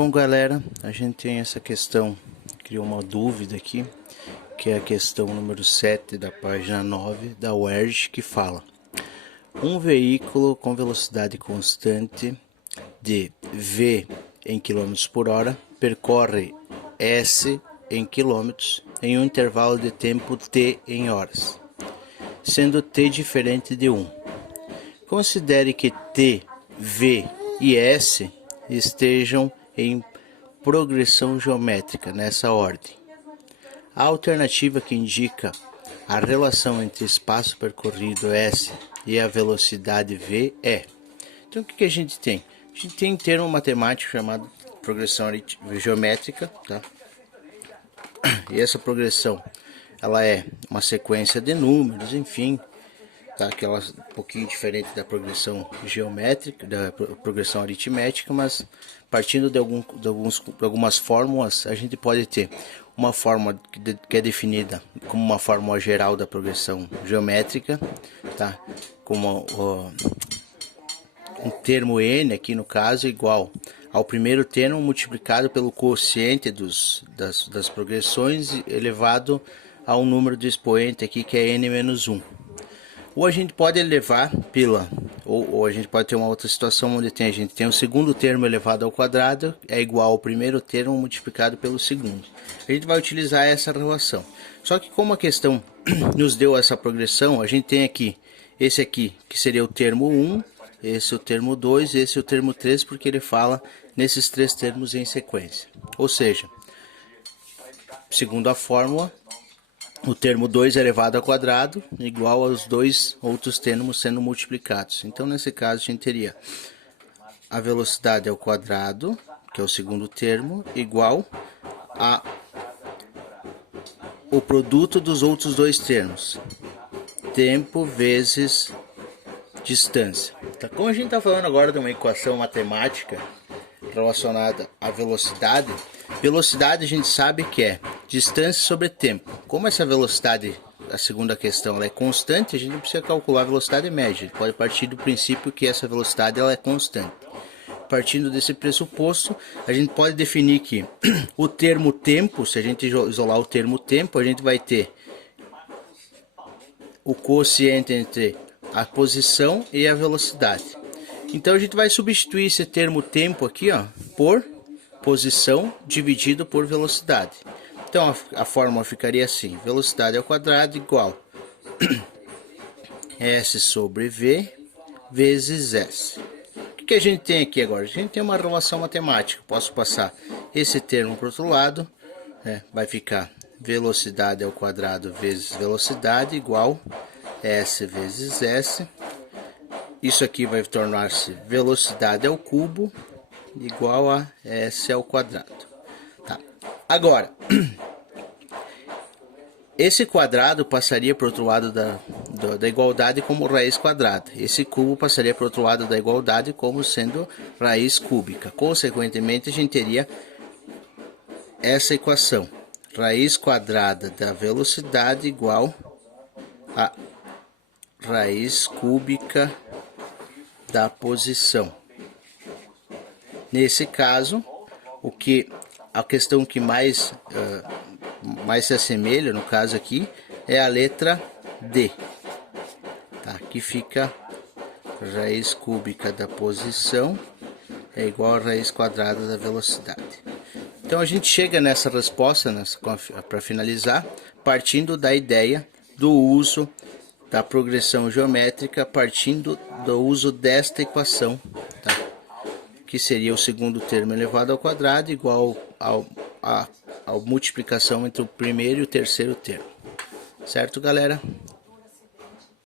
Bom, galera, a gente tem essa questão, criou uma dúvida aqui, que é a questão número 7 da página 9 da UERJ, que fala: um veículo com velocidade constante de V em km por hora percorre S em quilômetros em um intervalo de tempo T em horas, sendo T diferente de 1. Considere que T, V e S estejam em progressão geométrica nessa ordem. A alternativa que indica a relação entre espaço percorrido S e a velocidade V é... Então o que a gente tem? A gente tem um termo matemático chamado progressão geométrica, tá? E essa progressão, ela é uma sequência de números, enfim, tá? Aquela um pouquinho diferente da progressão geométrica, da progressão aritmética, mas partindo de algumas fórmulas, a gente pode ter uma fórmula que é definida como uma fórmula geral da progressão geométrica, tá? Como um termo n aqui no caso igual ao primeiro termo multiplicado pelo quociente das progressões elevado a um número de expoente aqui que é n-1. Ou a gente pode elevar ou a gente pode ter uma outra situação onde a gente tem o segundo termo elevado ao quadrado é igual ao primeiro termo multiplicado pelo segundo. A gente vai utilizar essa relação. Só que como a questão nos deu essa progressão, a gente tem aqui esse aqui que seria o termo 1, esse o termo 2 e esse o termo 3, porque ele fala nesses três termos em sequência. Ou seja, segundo a fórmula, o termo 2 elevado ao quadrado igual aos dois outros termos sendo multiplicados. Então, nesse caso, a gente teria a velocidade ao quadrado, que é o segundo termo, igual a o produto dos outros dois termos, tempo vezes distância. Então, como a gente está falando agora de uma equação matemática relacionada à velocidade, velocidade a gente sabe que é distância sobre tempo. Como essa velocidade, a segunda questão, ela é constante, a gente não precisa calcular a velocidade média. A gente pode partir do princípio que essa velocidade ela é constante. Partindo desse pressuposto, a gente pode definir que o termo tempo, se a gente isolar o termo tempo, a gente vai ter o quociente entre a posição e a velocidade. Então a gente vai substituir esse termo tempo aqui, ó, por posição dividido por velocidade. Então a fórmula ficaria assim: velocidade ao quadrado igual S sobre V vezes S. O que a gente tem aqui agora? A gente tem uma relação matemática. Posso passar esse termo para o outro lado, vai ficar velocidade ao quadrado vezes velocidade igual S vezes S. Isso aqui vai tornar-se velocidade ao cubo igual a S ao quadrado. Tá. Agora, esse quadrado passaria para o outro lado da igualdade como raiz quadrada. Esse cubo passaria para o outro lado da igualdade como sendo raiz cúbica. Consequentemente, a gente teria essa equação: raiz quadrada da velocidade igual a raiz cúbica da posição. Nesse caso, a questão que mais se assemelha, no caso aqui, é a letra D. Tá? Aqui fica raiz cúbica da posição é igual a raiz quadrada da velocidade. Então a gente chega nessa resposta, para finalizar, partindo da ideia do uso da progressão geométrica, partindo do uso desta equação, tá? Que seria o segundo termo elevado ao quadrado igual a multiplicação entre o primeiro e o terceiro termo. Certo, galera?